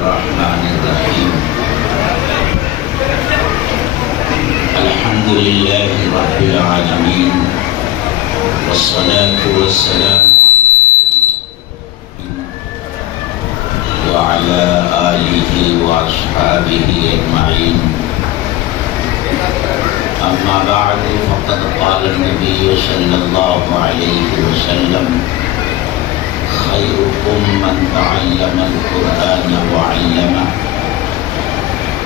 الرحمن الرحيم الحمد لله رب العالمين والصلاة والسلام وعلى آله وأصحابه أجمعين أما بعد فقد قال النبي صلى الله عليه وسلم خيركم من تعلم القرآن وعلمه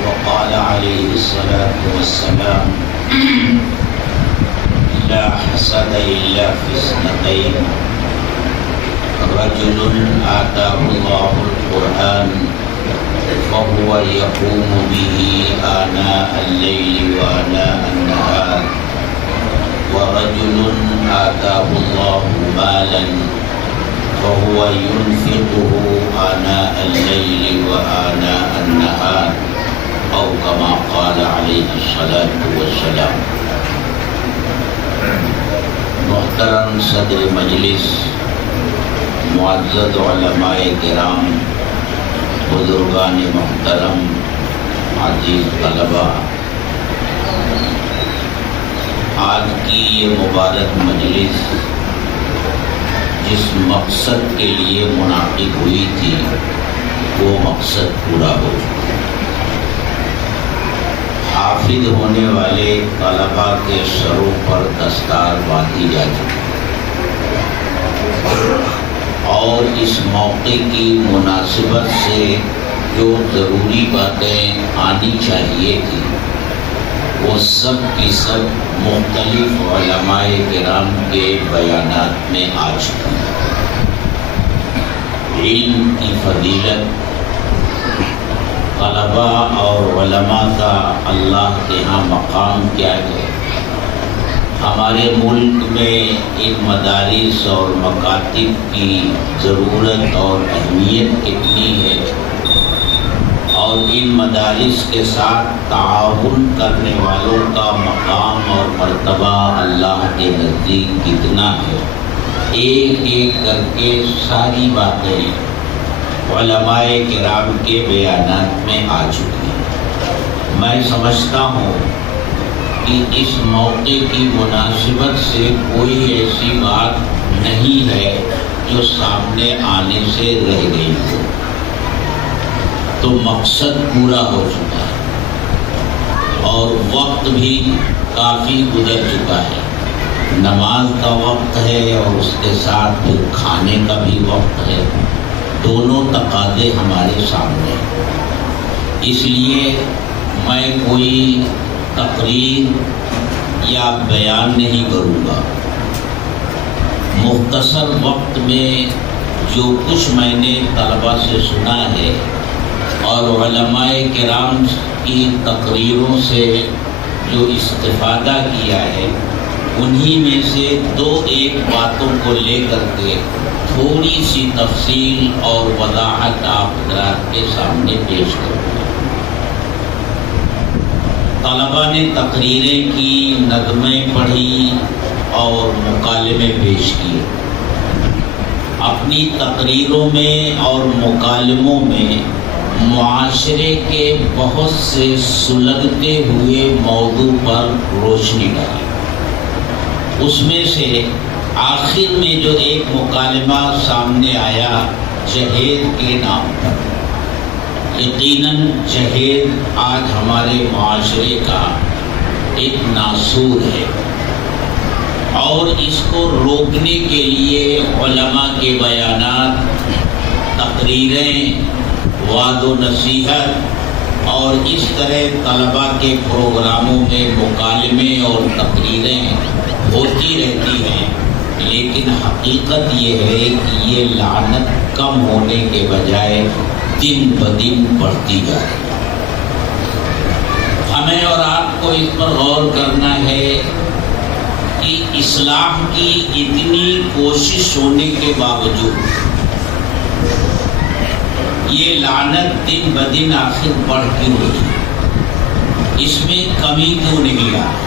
وقال عليه الصلاة والسلام لا حسد إلا في اثنتين رجل آتاه الله القرآن فهو يقوم به آناء الليل وآناء النهار ورجل آتاه الله مالا فهو ينفقه آناء الليل وآناء النهار أو كما قال عليه الصلاة والسلام. محترم صدر مجلس، معزز علماء کرام، بزرگان محترم، عزیز طلباء، آج کی یہ مبارک مجلس جس مقصد کے لیے منعقد ہوئی تھی وہ مقصد پورا ہو چکا. حافظ ہونے والے طلباء کے سروں پر دستار باندھی جا چکی اور اس موقع کی مناسبت سے جو ضروری باتیں آنی چاہیے تھی وہ سب کی سب مختلف علماء کرام کے بیانات میں آ چکی. علم کی فضیلت، طلباء اور علماء کا اللہ کے ہاں مقام کیا ہے، ہمارے ملک میں ان مدارس اور مکاتب کی ضرورت اور اہمیت کتنی ہے اور ان مدارس کے ساتھ تعاون کرنے والوں کا مقام اور مرتبہ اللہ کے نزدیک کتنا ہے، ایک ایک کر کے ساری باتیں علماء کرام کے بیانات میں آ چکی ہیں. میں سمجھتا ہوں کہ اس موقع کی مناسبت سے کوئی ایسی بات نہیں ہے جو سامنے آنے سے رہ گئی ہو. تو مقصد پورا ہو چکا ہے اور وقت بھی کافی گزر چکا ہے. نماز کا وقت ہے اور اس کے ساتھ پھر کھانے کا بھی وقت ہے. دونوں تقاضے ہمارے سامنے ہیں. اس لیے میں کوئی تقریر یا بیان نہیں کروں گا. مختصر وقت میں جو کچھ میں نے طلباء سے سنا ہے اور علماء کرام کی تقریروں سے جو استفادہ کیا ہے انہی میں سے دو ایک باتوں کو لے کر کے تھوڑی سی تفصیل اور وضاحت آپ حضرات کے سامنے پیش کروں. طلباء نے تقریریں کی، نظمیں پڑھی اور مکالمے پیش کیے. اپنی تقریروں میں اور مکالموں میں معاشرے کے بہت سے سلگتے ہوئے موضوع پر روشنی ڈالی. اس میں سے آخر میں جو ایک مکالمہ سامنے آیا جہیز کے نام پر، یقیناً جہیز آج ہمارے معاشرے کا ایک ناسور ہے اور اس کو روکنے کے لیے علماء کے بیانات، تقریریں، وعظ و نصیحت اور اس طرح طلباء کے پروگراموں میں مکالمے اور تقریریں ہوتی رہتی ہیں. لیکن حقیقت یہ ہے کہ یہ لعنت کم ہونے کے بجائے دن بدن بڑھتی جا رہی ہے. ہمیں اور آپ کو اس پر غور کرنا ہے کہ اصلاح کی اتنی کوشش ہونے کے باوجود یہ لعنت دن بدن آخر بڑھ کیوں رہی ہے، اس میں کمی کیوں نہیں آ رہی.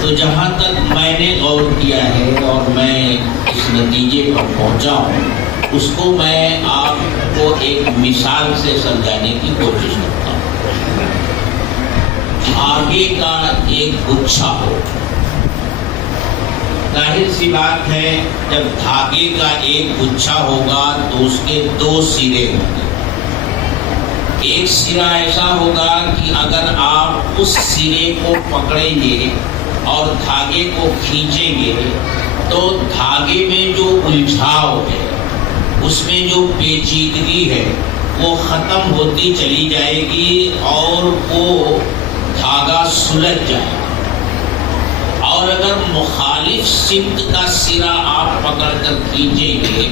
تو جہاں تک میں نے غور کیا ہے اور میں اس نتیجے پر پہنچا ہوں اس کو میں آپ کو ایک مثال سے سمجھانے کی کوشش کرتا ہوں۔ دھاگے کا ایک گچھا ہو، ظاہر سی بات ہے جب دھاگے کا ایک گچھا ہوگا تو اس کے دو سرے ہوں گے۔ ایک سرا ایسا ہوگا کہ اگر آپ اس سرے کو پکڑیں گے اور دھاگے کو کھینچیں گے تو دھاگے میں جو الجھاؤ ہے، اس میں جو پیچیدگی ہے وہ ختم ہوتی چلی جائے گی اور وہ دھاگا سلجھ جائے گا۔ اور اگر مخالف سمت کا سرا آپ پکڑ کر کھینچیں گے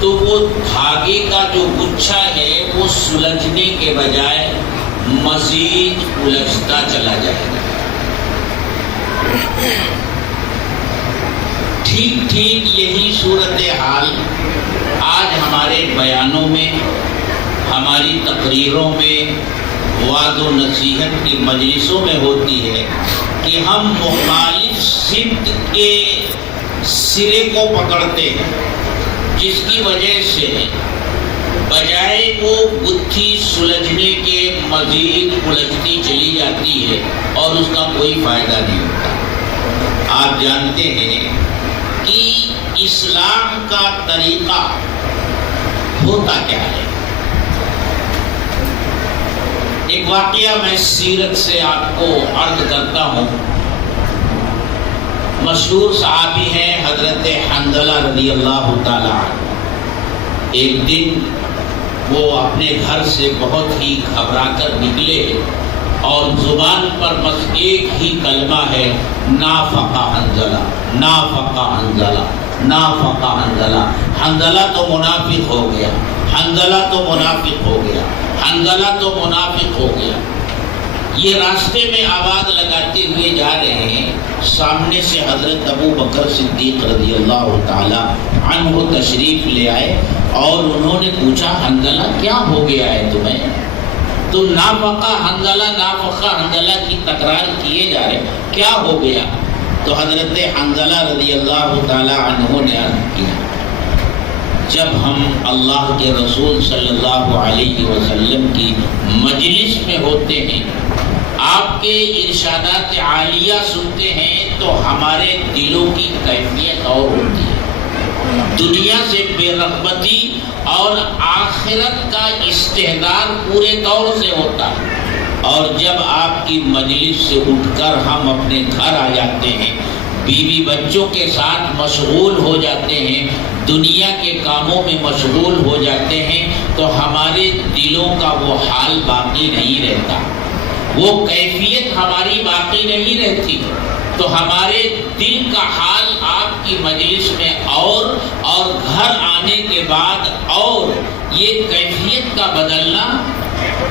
تو وہ دھاگے کا جو گچھا ہے وہ سلجھنے کے بجائے مزید الجھتا چلا جائے گا۔ ٹھیک ٹھیک یہی صورتحال آج ہمارے بیانوں میں، ہماری تقریروں میں، وعظ و نصیحت کی مجلسوں میں ہوتی ہے کہ ہم مخالف سمت کے سرے کو پکڑتے ہیں، جس کی وجہ سے بجائے وہ گتھی سلجھنے کے مزید الجھتی چلی جاتی ہے اور اس کا کوئی فائدہ نہیں ہوتا۔ آپ جانتے ہیں کہ اسلام کا طریقہ ہوتا کیا ہے۔ ایک واقعہ میں سیرت سے آپ کو عرض کرتا ہوں۔ مشہور صحابی ہیں حضرت حنظلہ رضی اللہ تعالی عنہ۔ ایک دن وہ اپنے گھر سے بہت ہی گھبرا کر نکلے اور زبان پر بس ایک ہی کلمہ ہے، نافق حنظلہ، نافق حنظلہ، نافق حنظلہ۔ حنظلہ تو منافق ہو گیا، حنظلہ تو منافق ہو گیا، حنظلہ تو منافق ہو گیا۔ یہ راستے میں آواز لگاتے ہوئے جا رہے ہیں، سامنے سے حضرت ابو بکر صدیق رضی اللہ تعالی عنہ تشریف لے آئے اور انہوں نے پوچھا، حنظلہ کیا ہو گیا ہے تمہیں؟ تم نافقہ حنظلہ نافقہ حنظلہ کی تکرار کیے جا رہے، کیا ہو گیا؟ تو حضرت حنظلہ رضی اللہ تعالی عنہ نے عرض کیا، جب ہم اللہ کے رسول صلی اللہ علیہ وسلم کی مجلس میں ہوتے ہیں، آپ کے ارشادات عالیہ سنتے ہیں تو ہمارے دلوں کی کیفیت اور ہوتی ہے، دنیا سے بے رغبتی اور آخرت کا استحضار پورے طور سے ہوتا ہے۔ اور جب آپ کی مجلس سے اٹھ کر ہم اپنے گھر آ جاتے ہیں، بیوی بچوں کے ساتھ مشغول ہو جاتے ہیں، دنیا کے کاموں میں مشغول ہو جاتے ہیں، تو ہمارے دلوں کا وہ حال باقی نہیں رہتا، وہ کیفیت ہماری باقی نہیں رہتی۔ تو ہمارے دل کا حال آپ کی مجلس میں اور گھر آنے کے بعد اور یہ کیفیت کا بدلنا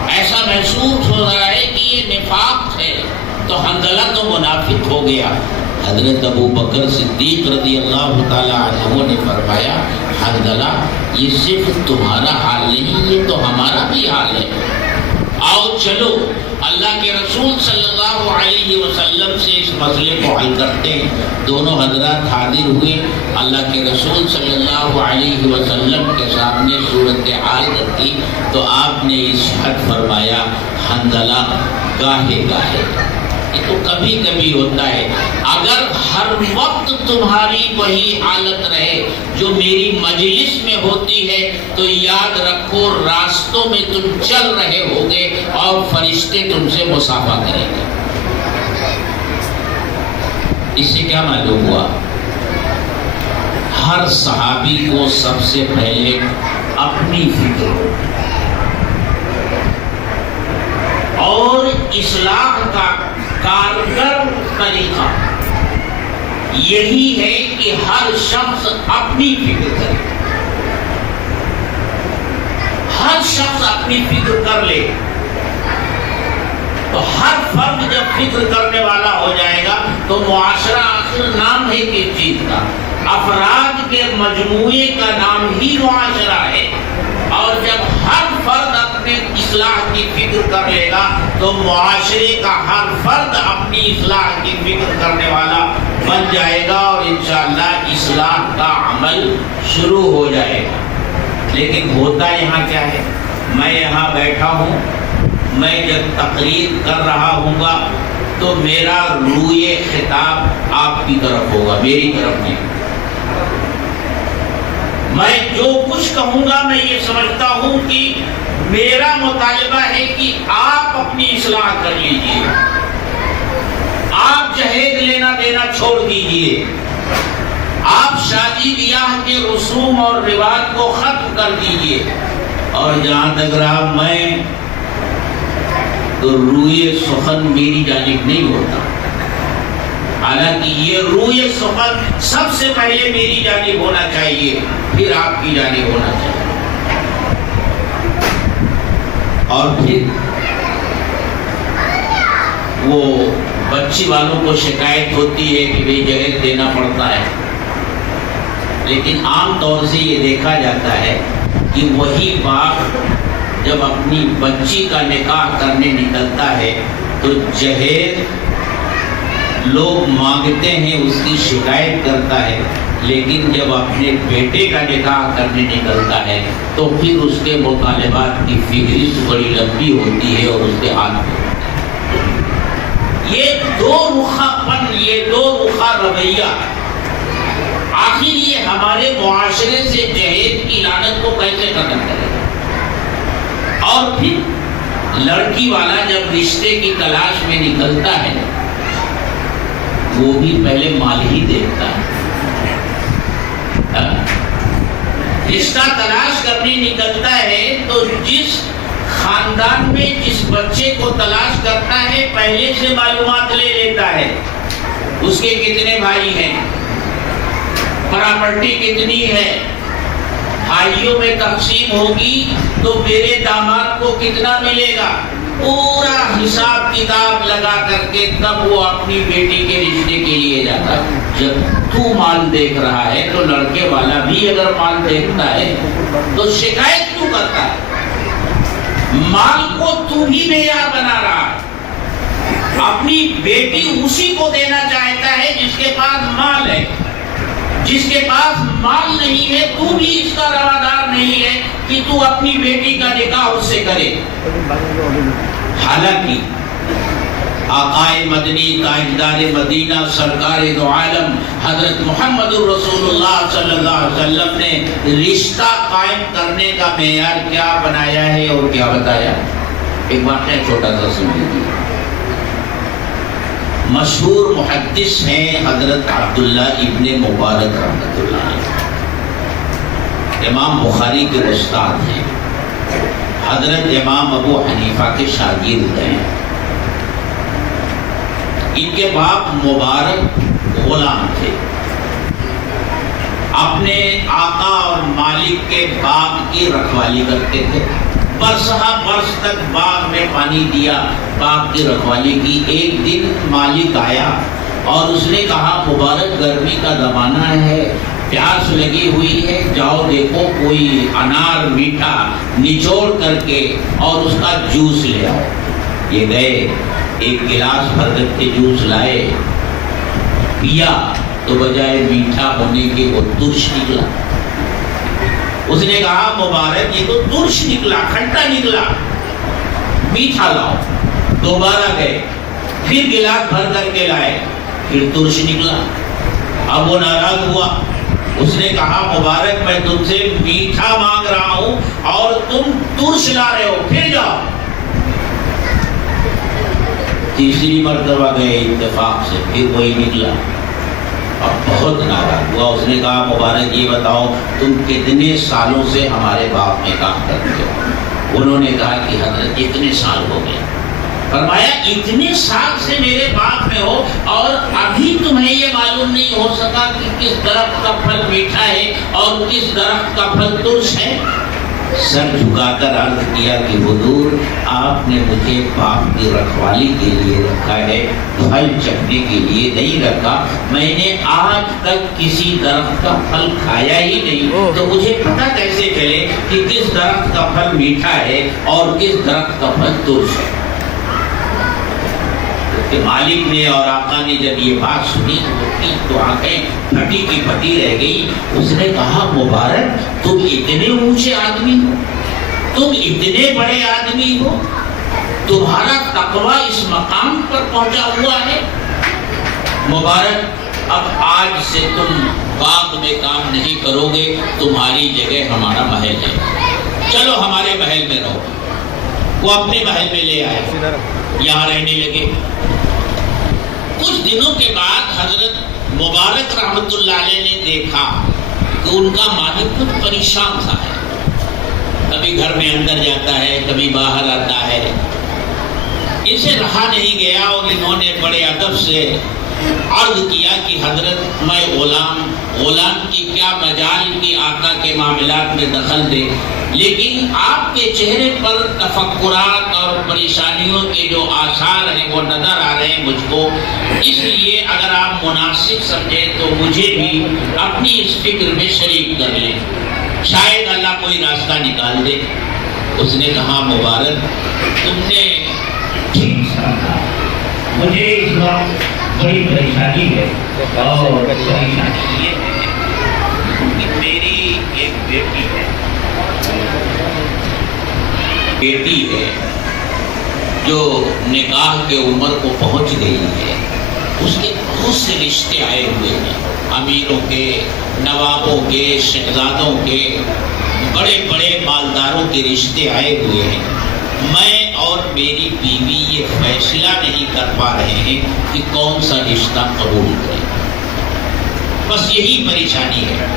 ایسا محسوس ہو رہا ہے کہ یہ نفاق ہے، تو حنظلہ تو منافق ہو گیا۔ حضرت ابو بکر صدیق رضی اللہ تعالی عنہ نے فرمایا، حنظلہ یہ صرف تمہارا حال نہیں، یہ تو ہمارا بھی حال ہے، آؤ چلو اللہ کے رسول صلی اللہ علیہ وسلم سے اس مسئلے کو حل کرتے ہیں۔ دونوں حضرات حاضر ہوئے، اللہ کے رسول صلی اللہ علیہ وسلم کے سامنے صورتحال رکھی تو آپ نے ارشاد فرمایا، حنظلہ گاہے گاہے، یہ تو کبھی کبھی ہوتا ہے، اگر ہر وقت تمہاری وہی حالت رہے جو میری مجلس میں ہوتی ہے تو یاد رکھو راستوں میں تم چل رہے ہوگے اور فرشتے تم سے مصافحہ کریں گے۔ اس سے کیا معلوم ہوا؟ ہر صحابی کو سب سے پہلے اپنی فکر ہو اور اصلاح کا کارگر طریقہ یہی ہے کہ ہر شخص اپنی فکر کرے، ہر شخص اپنی فکر کر لے تو ہر فرد جب فکر کرنے والا ہو جائے گا تو معاشرہ آخر نام ہے کس چیز کا؟ افراد کے مجموعے کا نام ہی معاشرہ ہے، اور جب ہر فرد اپنے اصلاح کی فکر کر لے گا تو معاشرے کا ہر فرد اپنی اصلاح کی فکر کرنے والا بن جائے گا اور انشاءاللہ اصلاح کا عمل شروع ہو جائے گا۔ لیکن ہوتا یہاں کیا ہے، میں یہاں بیٹھا ہوں، میں جب تقریر کر رہا ہوں گا تو میرا روئے خطاب آپ کی طرف ہوگا، میری طرف نہیں۔ میں جو کچھ کہوں گا میں یہ سمجھتا ہوں کہ میرا مطالبہ ہے کہ آپ اپنی اصلاح کر لیجئے، آپ جہیز لینا دینا چھوڑ دیجئے، آپ شادی بیاہ کے رسوم اور رواج کو ختم کر دیجئے، اور جہاں تک رہا میں تو روئے سخن میری جانب نہیں ہوتا، حالانکہ یہ روئے سخن سب سے پہلے میری جانب ہونا چاہیے، پھر آپ کی جانب ہونا چاہیے۔ اور پھر وہ بچی والوں کو شکایت ہوتی ہے کہ بھئی جہیز دینا پڑتا ہے، لیکن عام طور سے یہ دیکھا جاتا ہے کہ وہی باپ جب اپنی بچی کا نکاح کرنے نکلتا ہے تو جہیز لوگ مانگتے ہیں، اس کی شکایت کرتا ہے، لیکن جب اپنے بیٹے کا نکاح کرنے نکلتا ہے تو پھر اس کے مطالبات کی فہرست بڑی لمبی ہوتی ہے اور اس کے ہاتھ میں یہ دو رخا پن، یہ دو رخا رویہ آخر یہ ہمارے معاشرے سے جہیز کی لعنت کو کیسے ختم کرے گا؟ اور پھر لڑکی والا جب رشتے کی تلاش میں نکلتا ہے وہ بھی پہلے مال ہی دیکھتا ہے۔ رشتہ تلاش کرنے نکلتا ہے تو جس خاندان میں جس بچے کو تلاش کرتا ہے پہلے سے معلومات لے لیتا ہے، اس کے کتنے بھائی ہیں، پراپرٹی کتنی ہے، بھائیوں میں تقسیم ہوگی تو میرے داماد کو کتنا ملے گا، پورا حساب کتاب لگا کر کے تب وہ اپنی بیٹی کے رشتے کے لیے جاتا ہے۔ جب تو مال دیکھ رہا ہے تو لڑکے والا بھی اگر مال دیکھتا ہے تو شکایت کیوں کرتا ہے؟ مال کو تو بھی معیار بنا رہا ہے، اپنی بیٹی اسی کو دینا چاہتا ہے جس کے پاس مال ہے، جس کے پاس مال نہیں ہے تو بھی اس کا روادار نہیں ہے کہ تو اپنی بیٹی کا نکاح اس سے کرے۔ حالانکہ آقائے مدنی تاجدار مدینہ سرکار دو عالم حضرت محمد رسول اللہ صلی اللہ علیہ وسلم نے رشتہ قائم کرنے کا معیار کیا بنایا ہے اور کیا بتایا؟ ایک واقعہ چھوٹا سا سن لیجیے۔ مشہور محدث ہیں حضرت عبداللہ ابن مبارک رحمۃ اللہ علیہ، امام بخاری کے استاد ہیں، حضرت امام ابو حنیفہ کے شاگرد ہیں۔ ان کے باپ مبارک غلام تھے، اپنے آقا اور مالک کے باغ کی رکھوالی کرتے تھے، برسہ برس تک باغ میں پانی دیا، باغ کی رکھوالی کی۔ ایک دن مالک آیا اور اس نے کہا مبارک گرمی کا زمانہ ہے، پیاس لگی ہوئی ہے، جاؤ دیکھو کوئی انار میٹھا نچوڑ کر کے اور اس کا جوس لے آؤ۔ یہ گئے، ایک گلاس بھر کر کے جوس لائے، پیا تو بجائے میٹھا ہونے کے وہ ترش نکلا۔ اس نے کہا مبارک یہ تو ترش نکلا، کھٹا نکلا، میٹھا لاؤ۔ دوبارہ گئے، پھر گلاس بھر کر کے لائے، پھر ترش نکلا۔ اب وہ ناراض ہوا، اس نے کہا مبارک میں تم سے میٹھا مانگ رہا ہوں اور تم ترش لا رہے ہو، پھر جاؤ۔ تیسری مرتبہ گئے اتفاق سے، پھر وہی نکلا۔ اب بہت ناراض ہوا، اس نے کہا مبارک یہ بتاؤ تم کتنے سالوں سے ہمارے باغ میں کام کرتے ہو؟ انہوں نے کہا کہ حضرت اتنے سال ہو گئے۔ فرمایا اتنے سال سے میرے باغ میں ہو اور ابھی تمہیں یہ معلوم نہیں ہو سکا کہ کس درخت کا پھل میٹھا ہے اور کس درخت کا پھل ترش ہے؟ سر جھکا کر عرض کیا کہ حضور آپ نے مجھے باغ کی رکھوالی کے لیے رکھا ہے، پھل چکھنے کے لیے نہیں رکھا۔ میں نے آج تک کسی درخت کا پھل کھایا ہی نہیں، تو مجھے پتہ کیسے چلے کہ کس درخت کا پھل میٹھا ہے اور کس درخت کا پھل ترش ہے؟ کہ مالک نے اور آقا نے جب یہ بات سنی تو آنکھیں پھٹی کی پھٹی رہ گئی. اس نے کہا مبارک تم اتنے اونچے آدمی ہو, تم اتنے بڑے آدمی ہو, تمہارا تقوی اس مقام پر پہنچا ہوا ہے. مبارک اب آج سے تم باغ میں کام نہیں کرو گے, تمہاری جگہ ہمارا محل ہے, چلو ہمارے محل میں رہو. وہ اپنے محل میں لے آئے, یہاں رہنے لگے. کچھ دنوں کے بعد حضرت مبارک رحمت اللہ علیہ نے دیکھا کہ ان کا مالک کچھ پریشان سا ہے, کبھی گھر میں اندر جاتا ہے, کبھی باہر آتا ہے. اسے رہا نہیں گیا اور انہوں نے بڑے ادب سے عرض کیا کہ حضرت میں غلام کی کیا مجال کی آقا کے معاملات میں دخل دے, لیکن آپ کے چہرے پر تفکرات اور پریشانیوں کے جو آثار ہیں وہ نظر آ رہے ہیں مجھ کو, اس لیے اگر آپ مناسب سمجھیں تو مجھے بھی اپنی اس فکر میں شریک کر لیں, شاید اللہ کوئی راستہ نکال دے. اس نے کہا مبارک تم نے ٹھیک سمجھا, مجھے اس وقت بڑی پریشانی ہے, اور پریشانی یہ ہے کہ میری ایک بیٹی ہے جو نکاح کے عمر کو پہنچ گئی ہے. اس کے بہت سے رشتے آئے ہوئے ہیں, امیروں کے, نوابوں کے, شہزادوں کے, بڑے بڑے مالداروں کے رشتے آئے ہوئے ہیں. میں اور میری بیوی یہ فیصلہ نہیں کر پا رہے ہیں کہ کون سا رشتہ قبول کریں, بس یہی پریشانی ہے.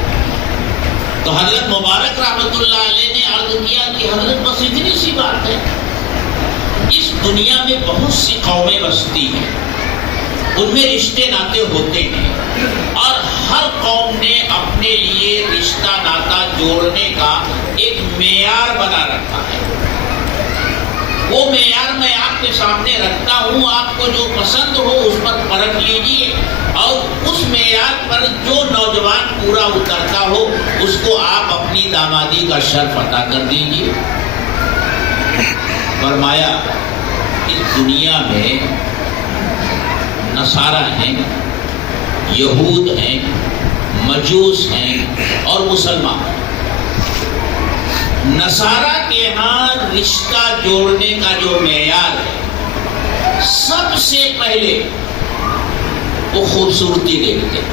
تو حضرت مبارک رحمت اللہ علیہ نے عرض کیا کہ حضرت بس اتنی سی بات ہے, اس دنیا میں بہت سی قومیں بستی ہیں, ان میں رشتے ناطے ہوتے ہیں, اور ہر قوم نے اپنے لیے رشتہ ناطہ جوڑنے کا ایک معیار بنا رکھا ہے. وہ معیار میں آپ کے سامنے رکھتا ہوں, آپ کو جو پسند ہو اس پر پرکھ لیجیے, اور اس معیار پر جو نوجوان پورا اترتا ہو اس کو آپ اپنی دامادی کا شرف عطا کر دیجیے. فرمایا اس دنیا میں نصارہ ہیں, یہود ہیں, مجوس ہیں اور مسلمان. نصارہ کے ہاں رشتہ جوڑنے کا جو معیار ہے, سب سے پہلے وہ خوبصورتی دیکھتے ہیں.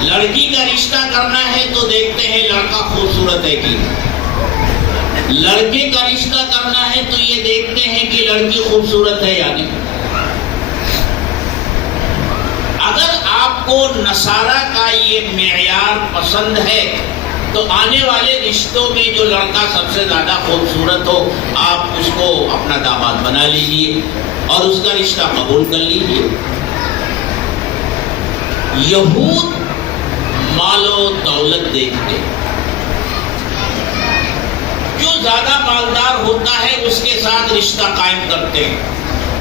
لڑکی کا رشتہ کرنا ہے تو دیکھتے ہیں لڑکا خوبصورت ہے کہ, لڑکے کا رشتہ کرنا ہے تو یہ دیکھتے ہیں کہ لڑکی خوبصورت ہے یا نہیں. اگر آپ کو نصارہ کا یہ معیار پسند ہے تو آنے والے رشتوں میں جو لڑکا سب سے زیادہ خوبصورت ہو آپ اس کو اپنا داماد بنا لیجیے اور اس کا رشتہ قبول کر لیجیے. یہود مال و دولت دیکھتے, جو زیادہ مالدار ہوتا ہے اس کے ساتھ رشتہ قائم کرتے ہیں.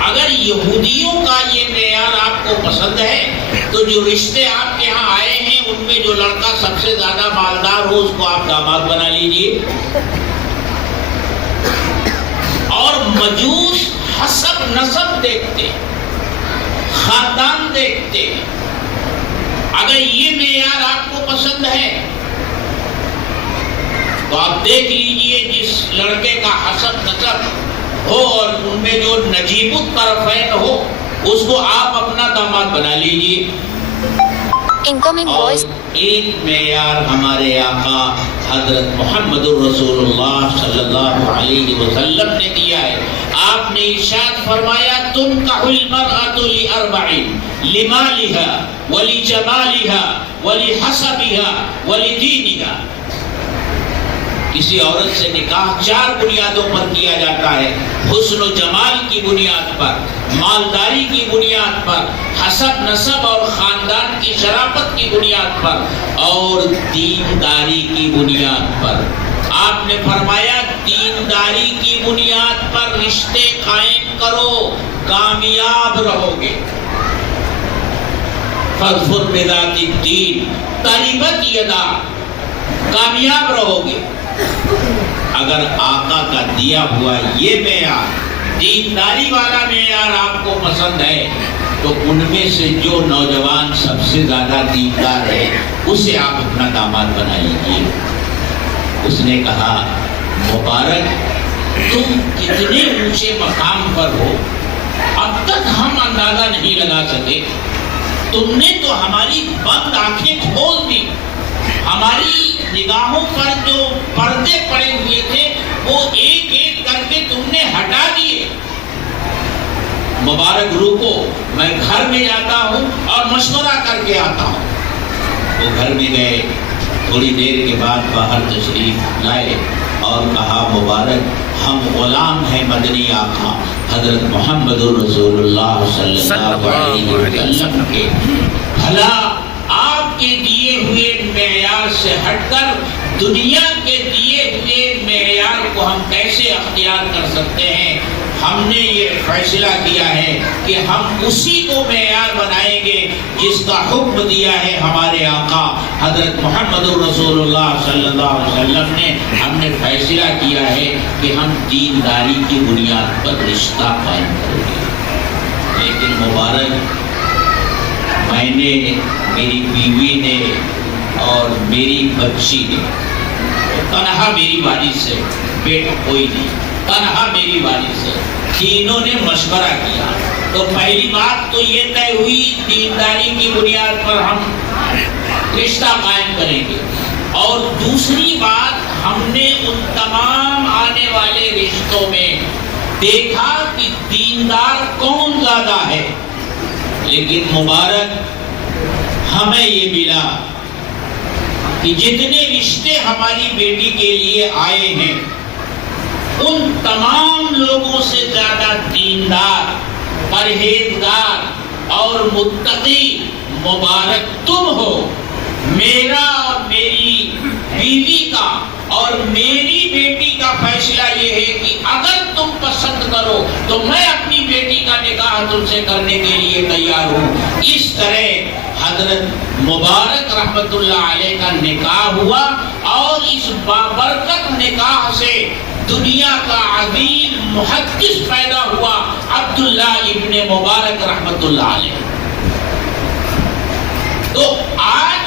اگر یہودیوں کا یہ معیار آپ کو پسند ہے تو جو رشتے آپ کے ہاں آئے ہیں ان میں جو لڑکا سب سے زیادہ مالدار ہو اس کو آپ داماد بنا لیجیے. اور مجوس حسب نسب دیکھتے, خاندان دیکھتے. اگر یہ معیار آپ کو پسند ہے تو آپ دیکھ لیجئے جس لڑکے کا حسب نسب ہو اور ان میں جو نجیب الطرفین ہو اس کو آپ اپنا داماد بنا لیجئے. اور ایک معیار ہمارے آقا حضرت محمد الرسول اللہ صلی اللہ علیہ وسلم نے دیا ہے. آپ نے ارشاد فرمایا تنکح المرأة لأربع لمالها ولجمالها ولحسبها ولدینها. کسی عورت سے نکاح 4 بنیادوں پر کیا جاتا ہے, حسن و جمال کی بنیاد پر, مالداری کی بنیاد پر, حسب نسب اور خاندان کی شرافت کی بنیاد پر, اور دینداری کی بنیاد پر. آپ نے فرمایا دینداری کی بنیاد پر رشتے قائم کرو, کامیاب رہو گے. فاظفر بذات الدین تربت یدا, کامیاب رہو گے. اگر آقا کا دیا ہوا یہ معیار دینداری والا معیار آپ کو پسند ہے تو ان میں سے جو نوجوان سب سے زیادہ دیندار ہے اسے آپ اپنا داماد بنا لیجیے۔ اس نے کہا مبارک تم کتنے اونچے مقام پر ہو، اب تک ہم اندازہ نہیں لگا سکے۔ تم نے تو ہماری بند آنکھیں کھول دی، ہماری نگاہوں پر جو پردے پڑے ہوئے تھے وہ ایک ایک کر کے تم نے ہٹا دیے۔ مبارک روکو، میں گھر میں جاتا ہوں اور مشورہ کر کے آتا ہوں۔ وہ گھر میں گئے، تھوڑی دیر کے بعد باہر تشریف لائے اور کہا مبارک ہم غلام ہیں مدنی آقا حضرت محمد الرسول اللہ صلی اللہ علیہ وسلم کے، بھلا آپ کے دیے ہوئے معیار سے ہٹ کر دنیا کے دیے ہوئے معیار کو ہم کیسے اختیار کر سکتے ہیں؟ ہم نے یہ فیصلہ کیا ہے کہ ہم اسی کو معیار بنائیں گے جس کا حکم دیا ہے ہمارے آقا حضرت محمد الرسول اللہ صلی اللہ علیہ وسلم نے۔ ہم نے فیصلہ کیا ہے کہ ہم دینداری کی بنیاد پر رشتہ قائم کریں گے۔ لیکن مبارک میں نے، میری بیوی نے اور میری بچی نے، تنہا میری والد سے، بیٹا کوئی نہیں، تنہا میری والد سے، تینوں نے مشورہ کیا۔ تو پہلی بات تو یہ طے ہوئی دینداری کی بنیاد پر ہم رشتہ قائم کریں گے، اور دوسری بات ہم نے ان تمام آنے والے رشتوں میں دیکھا کہ دیندار کون زیادہ ہے۔ لیکن مبارک ہمیں یہ ملا کہ جتنے رشتے ہماری بیٹی کے لیے آئے ہیں ان تمام لوگوں سے زیادہ دیندار، پرہیزگار اور متقی مبارک تم ہو۔ میرا اور میری بیوی کا اور میری بیٹی کا فیصلہ یہ ہے کہ اگر تم پسند کرو تو میں اپنی بیٹی کا نکاح تم سے کرنے کے لیے تیار ہوں۔ اس طرح حضرت مبارک رحمت اللہ علیہ کا نکاح ہوا، اور اس بابرکت نکاح سے دنیا کا عظیم محدث پیدا ہوا عبداللہ ابن مبارک رحمت اللہ علیہ۔ تو آج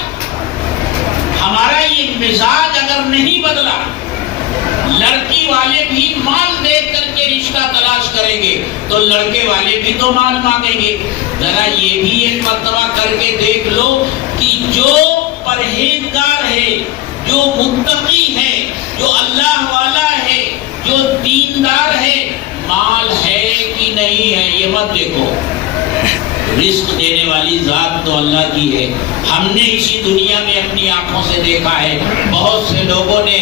ہمارا یہ مزاج اگر نہیں بدلا، لڑکی والے بھی مال دیکھ کر کے رشتہ تلاش کریں گے تو لڑکے والے بھی تو مال مانگیں گے۔ ذرا یہ بھی ایک مرتبہ کر کے دیکھ لو کہ جو پرہیزگار ہے، جو متقی ہے، جو اللہ والا ہے، جو دیندار ہے، مال ہے کہ نہیں ہے یہ مت دیکھو۔ رزق دینے والی ذات تو اللہ کی ہے۔ ہم نے اسی دنیا میں اپنی آنکھوں سے دیکھا ہے بہت سے لوگوں نے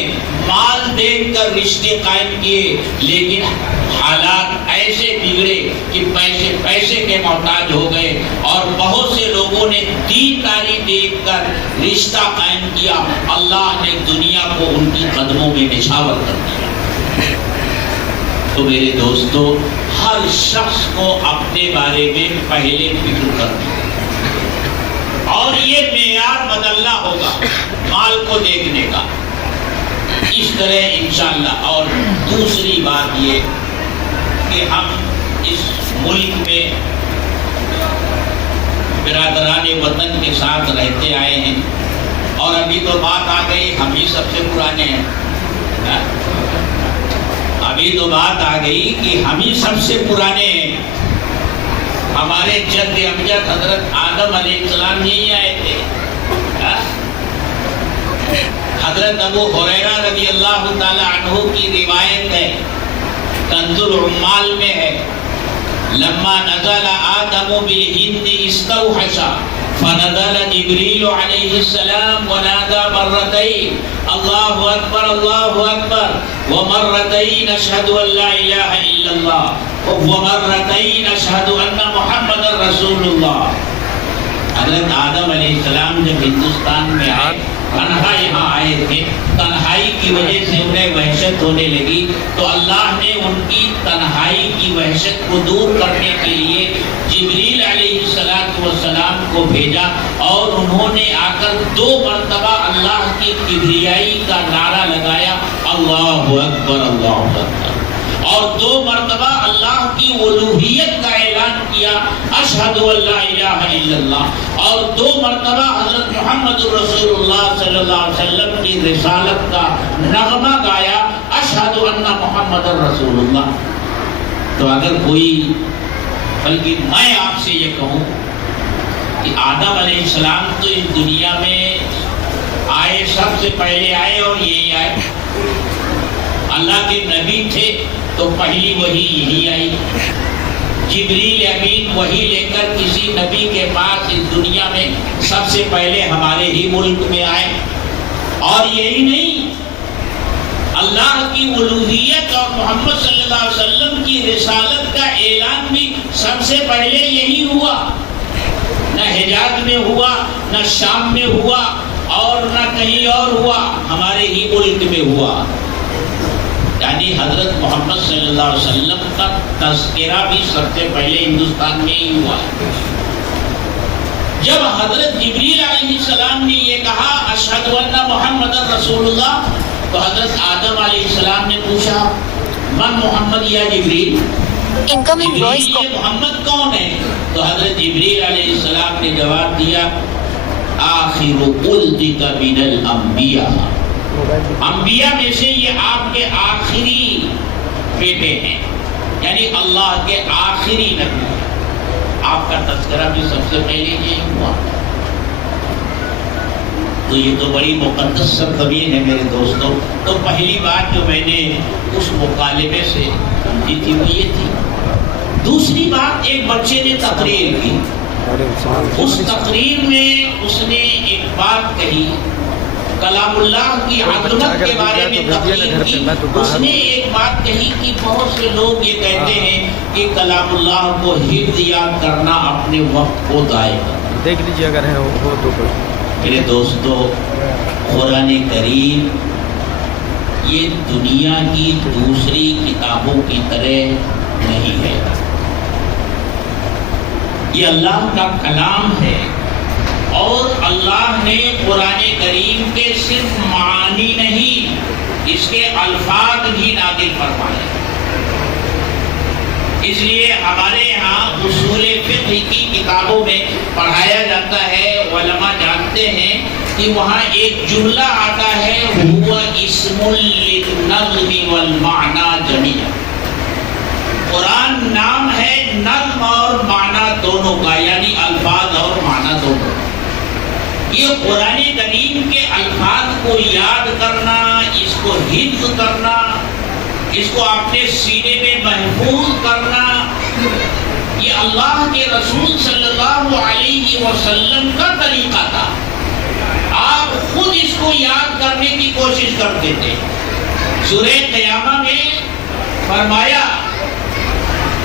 مال دیکھ کر رشتے قائم کیے، لیکن حالات ایسے بگڑے کہ پیسے کے محتاج ہو گئے، اور بہت سے لوگوں نے دینداری دیکھ کر رشتہ قائم کیا، اللہ نے دنیا کو ان کی قدموں میں نچھاور کر دیا۔ تو میرے دوستو، ہر شخص کو اپنے بارے میں پہلے فکر کرنا، اور یہ معیار بدلنا ہوگا مال کو دیکھنے کا، اس طرح انشاءاللہ۔ اور دوسری بات یہ کہ ہم اس ملک میں برادران وطن کے ساتھ رہتے آئے ہیں، اور ابھی تو بات آ گئی ہم ہی سب سے پرانے ہیں، ابھی تو بات آ گئی کہ ہم ہی سب سے پرانے ہیں۔ ہمارے جد امجد حضرت آدم علیہ السلام نہیں آئے تھے۔ حضرت ابو ہریرہ رضی اللہ تعالی عنہ کی روایت ہے، کنز العمال میں ہے، لما نزل آدم بالہند استوحش فنزل جبریل علیہ السلام ونادى مرتين اللہ اکبر اللہ اکبر ومرتين اشہد ان لا الہ الا اللہ ومرتين اشہد ان محمد رسول اللہ۔ حضرت آدم علیہ السلام جب ہندوستان میں آئے، تنہا یہاں آئے تھے، تنہائی کی وجہ سے انہیں وحشت ہونے لگی، تو اللہ نے ان کی تنہائی کی وحشت کو دور کرنے کے لیے جبریل علیہ السلام کو بھیجا، اور انہوں نے آ کر 2 مرتبہ اللہ کی کبریائی کا نعرہ لگایا، اللہ اکبر اللہ اکبر، اور 2 مرتبہ اللہ کی الوہیت کا اعلان کیا، اشہد ان لا الہ الا اللہ، اور 2 مرتبہ حضرت محمد رسول اللہ صلی اللہ علیہ وسلم کی رسالت کا نغمہ گایا، اشہد ان محمد رسول اللہ۔ تو اگر کوئی، بلکہ میں آپ سے یہ کہوں کہ آدم علیہ السلام تو اس دنیا میں آئے، سب سے پہلے آئے اور یہی آئے، اللہ کے نبی تھے تو پہلی وحی یہی آئی، جبریل امین وحی لے کر کسی نبی کے پاس اس دنیا میں سب سے پہلے ہمارے ہی ملک میں آئے۔ اور یہی نہیں، اللہ کی الوہیت اور محمد صلی اللہ علیہ وسلم کی رسالت کا اعلان بھی سب سے پہلے یہی ہوا، نہ حجاز میں ہوا، نہ شام میں ہوا، اور نہ کہیں اور ہوا، ہمارے ہی ملک میں ہوا۔ یعنی حضرت محمد صلی اللہ علیہ وسلم کا تذکرہ بھی سب سے پہلے ہندوستان میں ہی ہوا۔ جب حضرت جبریل علیہ السلام نے یہ کہا اشہد ان محمد رسول اللہ، تو حضرت آدم علیہ السلام نے پوچھا من محمد یا جبریل، جبریل یہ محمد کون ہے؟ تو حضرت جبریل علیہ السلام نے جواب دیا آخر ولدک من الانبیاء، انبیاء میں سے یہ آپ کے آخری بیٹے ہیں، یعنی اللہ کے آخری نبی۔ آپ کا تذکرہ بھی سب سے پہلے یہ ہوا۔ تو یہ تو بڑی مقدس سرزمین ہے میرے دوستوں۔ تو پہلی بات جو میں نے اس مکالمے سے سمجھی تھی وہ یہ تھی۔ دوسری بات، ایک بچے نے تقریر کی، اس تقریر میں اس نے ایک بات کہی، کلام اللہ کی عظمت کے بارے میں تقریر کی۔ اس نے ایک بات کہی کہ بہت سے لوگ یہ کہتے ہیں کہ کلام اللہ کو حفظ یاد کرنا اپنے وقت کو ضائع کرنا۔ دیکھ لیجیے اگر ہے وہ تو میرے دوستو، قرآن کریم یہ دنیا کی دوسری کتابوں کی طرح نہیں ہے، یہ اللہ کا کلام ہے، اور اللہ نے قرآن کریم کے صرف معانی نہیں، اس کے الفاظ بھی نازل فرمائے۔ اس لیے ہمارے یہاں اصول فقہ کی کتابوں میں پڑھایا جاتا ہے، علماء جانتے ہیں کہ وہاں ایک جملہ آتا ہے ہوا اسم للنظم والمعنی جميعا، قرآن نام ہے نظم اور معنی دونوں کا، یعنی الفاظ اور معنی دونوں۔ یہ قرآن کریم کے الفاظ کو یاد کرنا، اس کو حفظ کرنا، اس کو اپنے سینے میں محفوظ کرنا، یہ اللہ کے رسول صلی اللہ علیہ وسلم کا طریقہ تھا۔ آپ خود اس کو یاد کرنے کی کوشش کرتے تھے۔ سورہ قیامہ میں فرمایا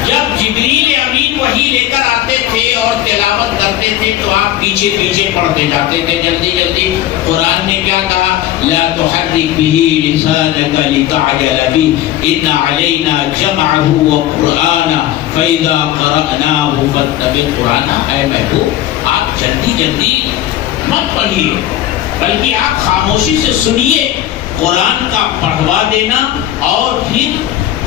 جب جبریل امین وحی لے کر آتے تھے اور تلاوت کرتے تھے تو آپ پیچھے پیچھے پڑھتے جاتے تھے جلدی جلدی۔ قرآن نے کیا کہا؟ لا تحرک به لسانك لتعجل به ان علینا جمعه وقرآنہ فاذا قرأناه فاتبع قرآنہ۔ اے محبوب، آپ جلدی جلدی مت پڑھیے، بلکہ آپ خاموشی سے سنیے۔ قرآن کا پڑھوا دینا اور پھر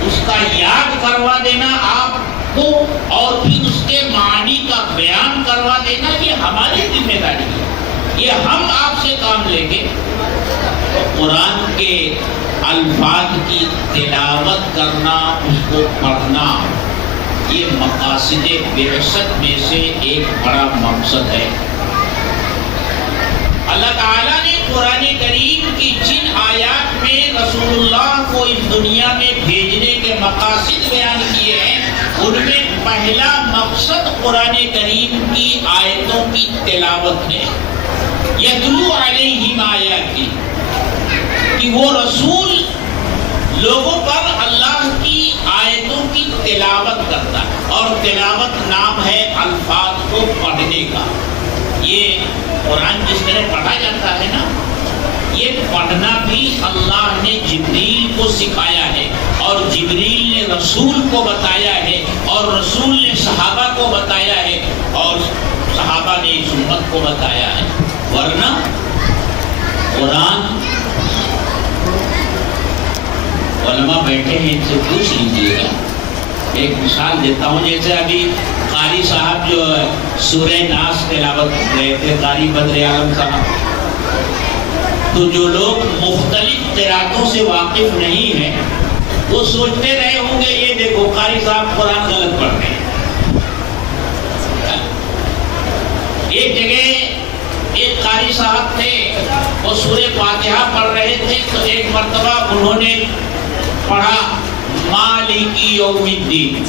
اس کا یاد کروا دینا آپ کو، اور پھر اس کے معنی کا بیان کروا دینا، یہ ہماری ذمہ داری ہے، یہ ہم آپ سے کام لیں گے۔ تو قرآن کے الفاظ کی تلاوت کرنا، اس کو پڑھنا، یہ مقاصد بعثت میں سے ایک بڑا مقصد ہے۔ اللہ تعالیٰ نے قرآن کریم کی جن آیات میں رسول اللہ کو اس دنیا میں بھیجنے کے مقاصد بیان کیے ہیں، ان میں پہلا مقصد قرآن کریم کی آیتوں کی تلاوت ہے۔ یتلو علیہم آیاتی، کہ وہ رسول لوگوں پر اللہ کی آیتوں کی تلاوت کرتا ہے، اور تلاوت نام ہے الفاظ کو پڑھنے کا۔ یہ قرآن جس طرح پڑھا جاتا ہے نا، یہ پڑھنا بھی اللہ نے جبریل کو سکھایا ہے، اور جبریل نے رسول کو بتایا ہے، اور رسول نے صحابہ کو بتایا ہے، اور صحابہ نے اس امت کو بتایا ہے۔ ورنہ قرآن علماء بیٹھے ہیں، ان سے پوچھ لیجیے گا. ایک مثال دیتا ہوں، جیسے ابھی قاری صاحب جو سورہ ناس تلاوت کر رہے تھے، قاری بدر عالم صاحب، تو جو لوگ مختلف قراتوں سے واقف نہیں ہیں وہ سوچتے رہے ہوں گے یہ دیکھو قاری صاحب قرآن غلط پڑھ رہے ہیں. ایک جگہ ایک قاری صاحب تھے، وہ سورہ فاتحہ پڑھ رہے تھے، تو ایک مرتبہ انہوں نے پڑھا مالکی یوم الدین،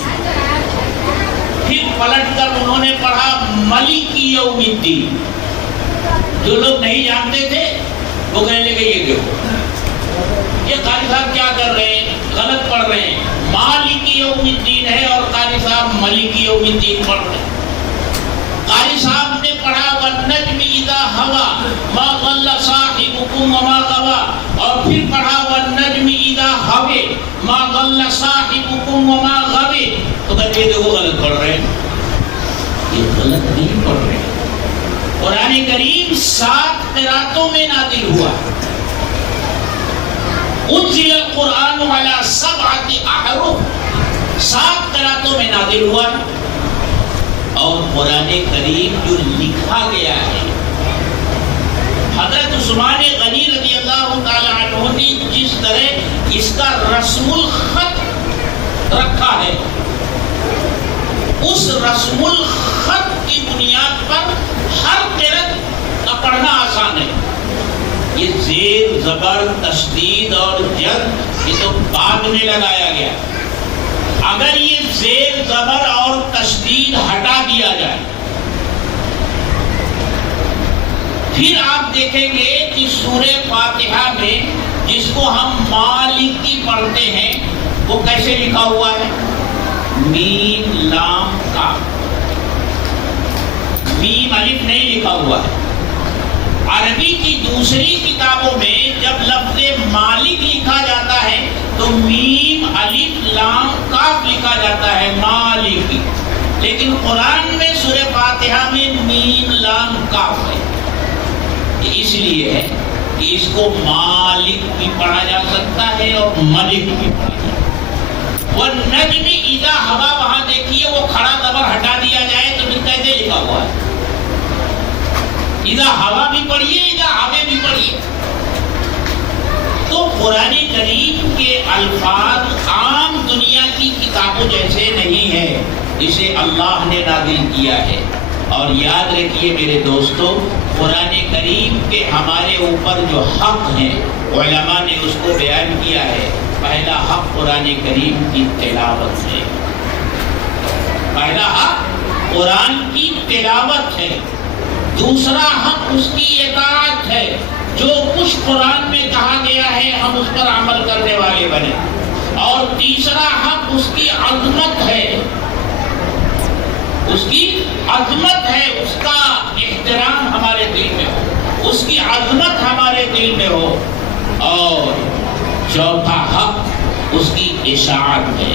پھر پلٹ کر انہوں نے پڑھا ملکی یوم الدین. جو لوگ نہیں جانتے تھے وہ کہنے لگے یہ دیکھو یہ قاری صاحب کیا کر رہے ہیں، غلط پڑھ رہے ہیں. مالکی یوم الدین ہے اور قاری صاحب ملکی یوم الدین پڑھ رہے ہیں. قاری صاحب نے پڑھا والنجم اذا ہوا ما ضل صاحبکم وما غوا، اور پھر پڑھا والنجم اذا ہوے ما ضل صاحبکم وما غوے. تو کہتے ہیں وہ غلط پڑھ رہے ہیں. یہ غلط نہیں پڑھ رہے. قرآن کریم 7 قراتوں میں نازل ہوا. انزل القرآن علی 7 احرف، 7 قراتوں میں نازل ہوا. اور قرآن کریم جو لکھا گیا ہے، حضرت عثمان غنی رضی اللہ تعالی عنہ نے جس طرح اس کا رسم الخط رکھا ہے، اس رسم الخط کی بنیاد پر ہر قرأت کا پڑھنا آسان ہے. یہ زیر زبر تشدید اور جر یہ تو بعد میں لگایا گیا. اگر یہ زیر زبر اور تشدید ہٹا دیا جائے پھر آپ دیکھیں گے کہ سورہ فاتحہ میں جس کو ہم مالکی پڑھتے ہیں وہ کیسے لکھا ہوا ہے؟ میم لام کاف، میم الف نہیں لکھا ہوا ہے. عربی کی دوسری کتابوں میں جب لفظ مالک لکھا جاتا ہے تو میم الف لام کاف لکھا جاتا ہے مالک، لیکن قرآن میں سورہ فاتحہ میں میم لام کاف ہے. یہ اس لیے ہے کہ اس کو مالک بھی پڑھا جا سکتا ہے اور ملک بھی پڑھا جا سکتا ہے. والنجم اذا ہوا، وہاں دیکھیے وہ کھڑا زبر ہٹا دیا جائے تو پھر کیسے لکھا ہوا ہے؟ اذا ہوا بھی پڑھیے، اذا ہوے بھی پڑھیے. تو قرآن کریم کے الفاظ عام دنیا کی کتابوں جیسے نہیں ہے، اسے اللہ نے نازل کیا ہے. اور یاد رکھیے میرے دوستو، قرآن کریم کے ہمارے اوپر جو حق ہیں علماء نے اس کو بیان کیا ہے. پہلا حق قرآن کریم کی تلاوت ہے. پہلا حق قرآن کی تلاوت ہے. دوسرا حق اس کی اطاعت ہے. جو کچھ قرآن میں کہا گیا ہے ہم اس پر عمل کرنے والے بنے. اور تیسرا حق اس کی عظمت ہے. اس کی عظمت ہے، اس کا احترام ہمارے دل میں ہو، اس کی عظمت ہمارے دل میں ہو. اور چوتھا حق اس کی اشاعت ہے.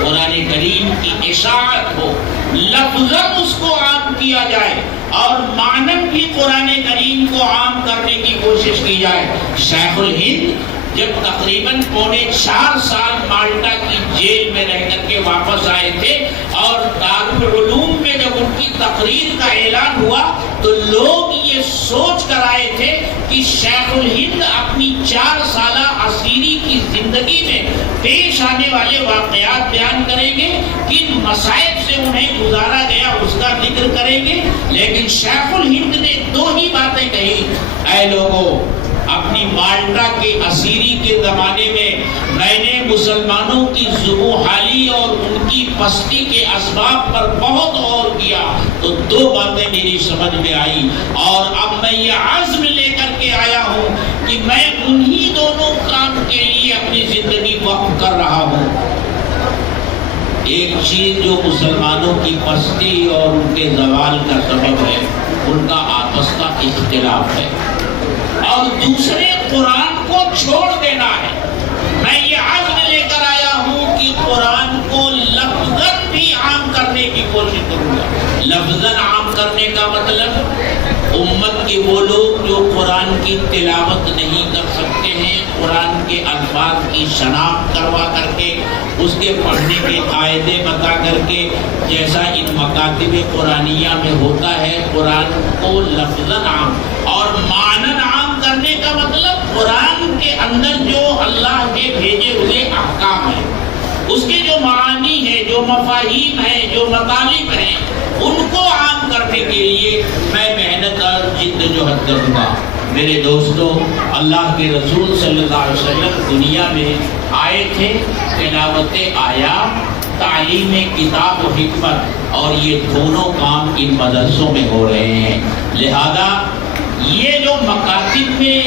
قرآن کریم کی اشاعت ہو، لفظاً اس کو عام کیا جائے اور معنن بھی قرآن کریم کو عام کرنے کی کوشش کی جائے. شیخ الہند جب تقریباً 4.25 سال مالٹا کی جیل میں رہ کر کے واپس آئے تھے اور دارالعلوم میں جب ان کی تقریر کا اعلان ہوا تو لوگ یہ سوچ کر آئے تھے کہ شیخ الہند اپنی 4 سالہ اسیری کی زندگی میں پیش آنے والے واقعات بیان کریں گے، کن مصائب سے انہیں گزارا گیا اس کا ذکر کریں گے. لیکن شیخ الہند نے 2 ہی باتیں کہی: اے لوگوں، اپنی مالٹا کے اسیری کے زمانے میں نے مسلمانوں کی ذبح حالی اور ان کی پستی کے اسباب پر بہت غور کیا تو 2 باتیں میری سمجھ میں آئی، اور اب میں یہ عزم لے کر کے آیا ہوں کہ میں انہی دونوں کام کے لیے اپنی زندگی وقف کر رہا ہوں. ایک چیز جو مسلمانوں کی پستی اور ان کے زوال کا سبب ہے ان کا آپس کا اختلاف ہے، اور دوسرے قرآن کو چھوڑ دینا ہے. میں یہ عزم لے کر آیا ہوں کہ قرآن کو لفظاً بھی عام کرنے کی کوشش کروں گا. لفظاً عام کرنے کا مطلب امت کے وہ لوگ جو قرآن کی تلاوت نہیں کر سکتے ہیں قرآن کے الفاظ کی شناخت کروا کر کے، اس کے پڑھنے کے قاعدے بتا کر کے، جیسا ان مکاتب قرآنیہ میں ہوتا ہے۔ قرآن کو لفظاً عام اور معناً عام کرنے کا مطلب قرآن کے اندر جو اللہ کے بھیجے ہوئے احکام ہیں، اس کے جو معانی ہے، جو مفاہیم ہیں، جو مطالب ہیں، ان کو عام کرنے کے لیے میں محنت اور جد جہد کروں گا۔ میرے دوستو، اللہ کے رسول صلی اللہ علیہ وسلم دنیا میں آئے تھے تلاوت آیات، تعلیم کتاب و حکمت، اور یہ دونوں کام ان مدرسوں میں ہو رہے ہیں۔ لہذا یہ جو مکاتب میں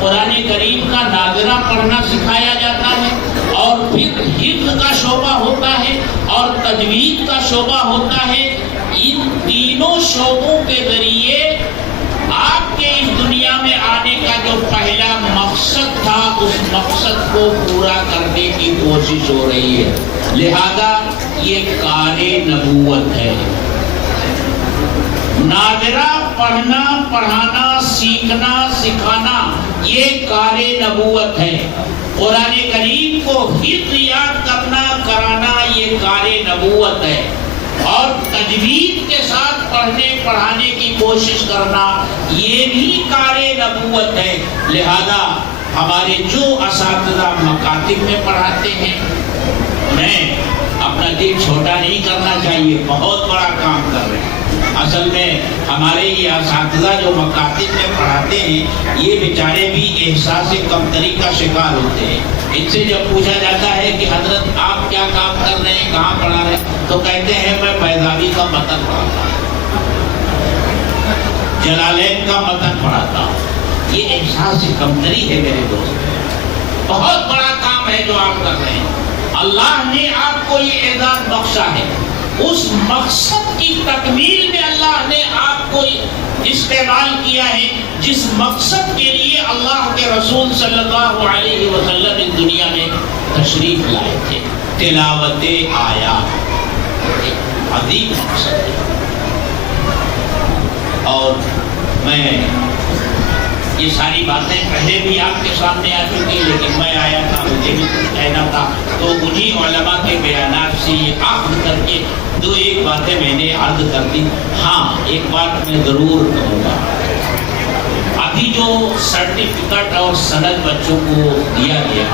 قرآن کریم کا ناظرہ پڑھنا سکھایا جاتا ہے، اور پھر حفظ کا شعبہ ہوتا ہے اور تجوید کا شعبہ ہوتا ہے، ان تینوں شعبوں کے ذریعے آپ کے اس دنیا میں آنے کا جو پہلا مقصد تھا، اس مقصد کو پورا کرنے کی کوشش ہو رہی ہے۔ لہذا یہ کار نبوت ہے۔ ناظرہ پڑھنا، پڑھانا، سیکھنا، سکھانا، یہ کار نبوت ہے۔ قرآن کریم کو حفظ یاد کرنا، کرانا، یہ کار نبوت ہے۔ اور تجوید کے ساتھ پڑھنے پڑھانے کی کوشش کرنا، یہ بھی کار نبوت ہے۔ لہذا ہمارے جو اساتذہ مکاتب میں پڑھاتے ہیں، انہیں اپنا دل چھوٹا نہیں کرنا چاہیے، بہت بڑا کام کر رہے ہیں۔ اصل میں ہمارے یہ اساتذہ جو مکاتب میں پڑھاتے ہیں، یہ بیچارے بھی احساس کمتری کا شکار ہوتے ہیں۔ ان سے جب پوچھا جاتا ہے کہ حضرت آپ کیا کام کر رہے ہیں، کہاں پڑھا رہے ہیں، تو کہتے ہیں میں بیضاوی کا متن پڑھاتا ہوں، جلالین کا متن پڑھاتا ہوں۔ یہ احساس کمتری ہے میرے دوست، بہت بڑا کام ہے جو آپ کر رہے ہیں۔ اللہ نے آپ کو یہ اعزاز بخشا ہے، اس مقصد کی تکمیل میں اللہ نے آپ کو استعمال کیا ہے جس مقصد کے لیے اللہ کے رسول صلی اللہ علیہ وسلم اس دنیا میں تشریف لائے تھے۔ تلاوت آیات ایک عظیم مقصد ہے۔ اور میں یہ ساری باتیں پہلے بھی آپ کے سامنے آ چکی، لیکن میں آیا تھا، مجھے بھی کچھ کہنا تھا، تو انہی علماء کے بیانات سے یہ عقد کر کے دو ایک باتیں میں نے عرض کر دی۔ ہاں، ایک بات میں ضرور کہوں گا، ابھی جو سرٹیفکیٹ اور سند بچوں کو دیا گیا،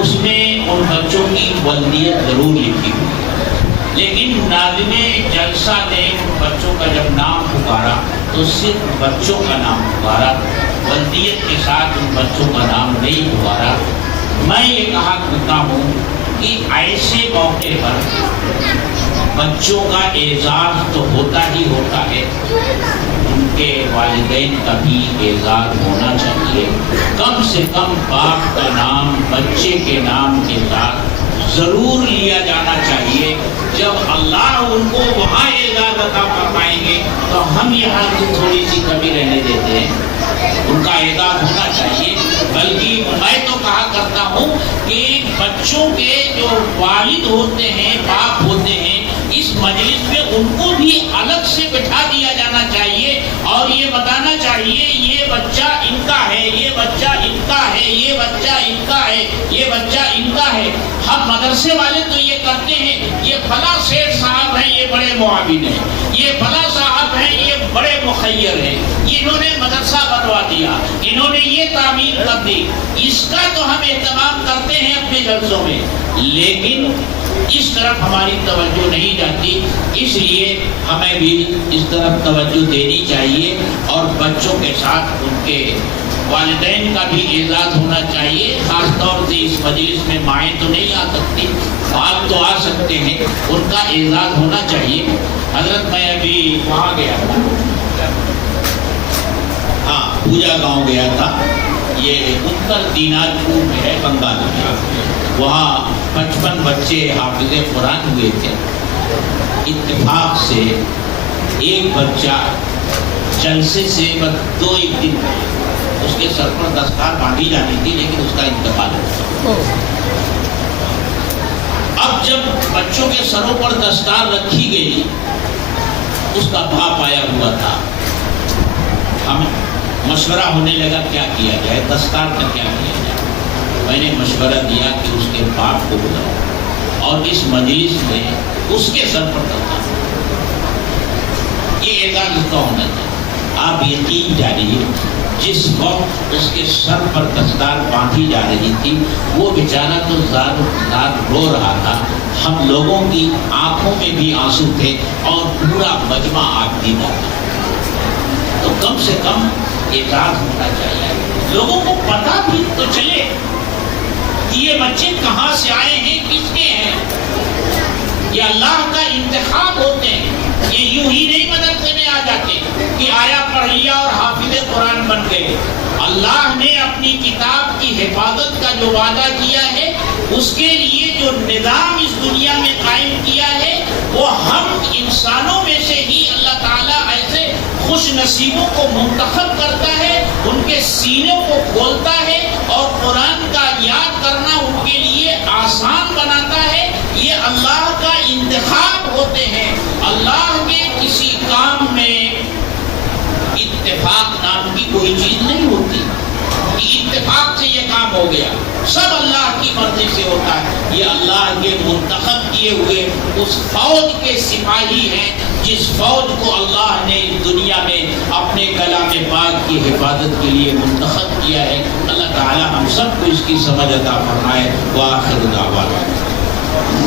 اس میں ان بچوں کی والدیت ضرور لکھی ہوئی، لیکن ناظم جلسہ نے بچوں کا جب نام پکارا تو صرف بچوں کا نام پکارا، والدیت کے ساتھ ان بچوں کا نام نہیں پکارا۔ میں یہ کہا کرتا ہوں کہ ایسے موقع پر بچوں کا اعزاز تو ہوتا ہی ہوتا ہے، ان کے والدین کا بھی اعزاز ہونا چاہیے۔ کم سے کم باپ کا نام بچے کے نام کے ساتھ ضرور لیا جانا چاہیے۔ جب اللہ ان کو وہاں اعزاز عطا فرمائیں گے تو ہم یہاں کی تھوڑی سی کمی رہنے دیتے ہیں، ان کا اعزاز ہونا چاہیے۔ بلکہ میں تو کہا کرتا ہوں کہ بچوں کے جو والد ہوتے ہیں، باپ ہوتے ہیں، اس مجلس میں ان کو بھی الگ سے بٹھا دیا جانا چاہیے اور یہ بتانا چاہیے یہ بچہ ان کا ہے، یہ بچہ ان کا ہے، یہ بچہ ان کا ہے، یہ بچہ ان کا ہے۔ ہم مدرسے والے تو یہ کرتے ہیں، یہ فلاں سیٹھ صاحب ہیں، یہ بڑے معاون ہیں، یہ فلاں صاحب ہیں، یہ بڑے مخیر ہیں، انہوں نے مدرسہ بنوا دیا، انہوں نے یہ تعمیر کر دی۔ اس کا تو ہم اہتمام کرتے ہیں اپنے جلسوں میں، لیکن اس طرف ہماری توجہ نہیں جاتی، اس لیے ہمیں بھی اس طرف توجہ دینی چاہیے اور بچوں کے ساتھ ان کے والدین کا بھی اعزاز ہونا چاہیے۔ خاص طور سے اس مجلس میں مائیں تو نہیں آ سکتی، آپ تو آ سکتے ہیں، ان کا اعزاز ہونا چاہیے۔ حضرت میں ابھی وہاں گیا تھا، ہاں پوجا گاؤں گیا تھا، یہ اتر دیناج پور میں ہے، بنگال میں۔ وہاں 55 بچے حافظ قرآن ہوئے تھے۔ اتفاق سے ایک بچہ جلسے سے بس 2-1 دن اس کے سر پر دستار باندھی جانی تھی، لیکن اس کا انتقال ہو گیا۔ اب جب بچوں کے سروں پر دستار رکھی گئی، اس کا باپ آیا ہوا تھا، مشورہ ہونے لگا کیا کیا جائے، دستار کا کیا کیا جائے۔ میں نے مشورہ دیا کہ اس کے باپ کو بلاؤ اور اس مجلس میں اس کے سر پر دستار، یہ اعزاز اس کا ہونا چاہیے۔ آپ یقین جانیے جس وقت اس کے سر پر دستار باندھی جا رہی تھی وہ بیچارہ تو زار زار رو رہا تھا، ہم لوگوں کی آنکھوں میں بھی آنسو تھے اور پورا مجمع آپ دیدہ تھا۔ تو کم سے کم اعزاز ہونا چاہیے، لوگوں کو پتہ بھی تو چلے کہ یہ بچے کہاں سے آئے ہیں، کس کے ہیں۔ یہ اللہ کا انتخاب ہوتے ہیں، یہ یوں ہی نہیں مدرسے میں آ جاتے کہ آیا پڑھ لیا اور حافظ قرآن بن گئے۔ اللہ نے اپنی کتاب کی حفاظت کا جو وعدہ کیا ہے، اس کے لیے جو نظام اس دنیا میں قائم کیا ہے، وہ ہم انسانوں میں سے ہی اللہ تعالیٰ ایسے خوش نصیبوں کو منتخب کرتا ہے، ان کے سینوں کو کھولتا ہے اور قرآن کا یاد کرنا ان کے لیے آسان بناتا ہے۔ یہ اللہ کا انتخاب ہوتے ہیں۔ اللہ کے کسی کام میں اتفاق نام کی کوئی چیز نہیں ہوتی کہ اتفاق سے یہ کام ہو گیا، سب اللہ کی مرضی سے ہوتا ہے۔ یہ اللہ کے منتخب کیے ہوئے اس فوج کے سپاہی ہیں جس فوج کو اللہ نے اس دنیا میں اپنے کلام پاک کی حفاظت کے لیے منتخب کیا ہے۔ اللہ تعالی ہم سب کو اس کی سمجھ عطا فرمائے۔ وآخر دعوانا